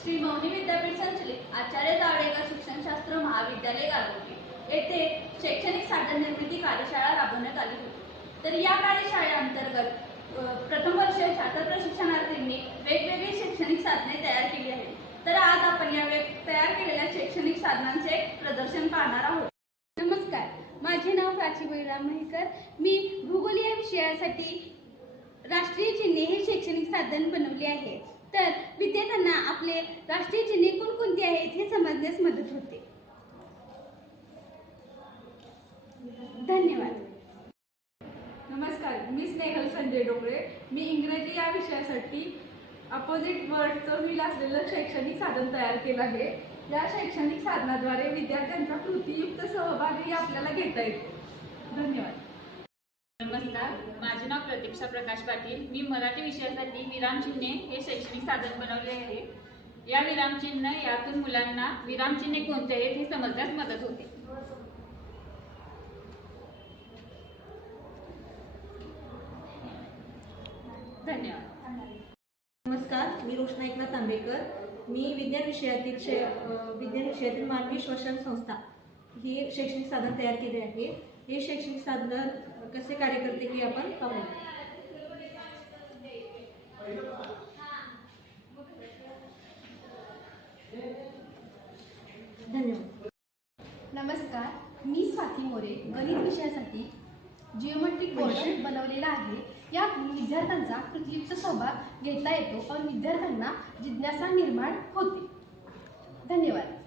श्री मौनी विद्यापीठ संचलित आचार्य जावडेकर शिक्षणशास्त्र महाविद्यालय गारगोटी येथे शैक्षणिक साधन निर्मिती कार्यशाळा राबवण्यात आली होती। तर या कार्यशाळेअंतर्गत प्रथम वर्ष छात्र प्रशिक्षणार्थींनी वेगवेगळी शैक्षणिक साधने तयार केली आहेत। तर आज आपण या तयार केलेल्या शैक्षणिक साधनांचे एक प्रदर्शन पाहणार आहोत। नमस्कार, माझे नाव प्राची बळीराम मेहकर। मी भूगोल या विषयासाठी राष्ट्रीय चिन्हे हे शैक्षणिक साधन बनवले आहे। तर विद्यार्थ्यांना आपले राष्ट्रीय चिन्हे कोणकोणती आहेत हे समजण्यास मदत होते। धन्यवाद। नमस्कार, मी स्नेहल संजय डोंगरे। मी इंग्रजी या विषयासाठी अपोजिट वर्डचं व्हील असलेलं शैक्षणिक साधन तयार केलं आहे। या शैक्षणिक साधनाद्वारे विद्यार्थ्यांचा कृतीयुक्त सहभागही आपल्याला घेता येतो। धन्यवाद। नमस्कार, माझे नाव प्रतीक्षा प्रकाश पाटील। मी मराठी विषयासाठी विरामचिन्हे हे शैक्षणिक साधन बनवले आहे। या विरामचिन्ह यातून मुलांना विरामचिन्हे कोणते आहेत हे समजण्यास मदत होते। धन्यवाद। नमस्कार, मी रोशना एकनाथ तांबेकर। मी विज्ञान विषयातील मानवी श्वसन संस्था ही शैक्षणिक साधन तयार केले आहे। हे शैक्षणिक साधन कसे कार्य करते हे आपण पाहू। धन्यवाद। नमस्कार, मी स्वाती मोरे गणित विषयासाठी जिओमेट्रिक बोर्ड बनवलेला आहे। यातून विद्यार्थ्यांचा कृतीयुक्त सहभाग घेता येतो और विद्यार्थ्यांना जिज्ञासा निर्माण होते। धन्यवाद।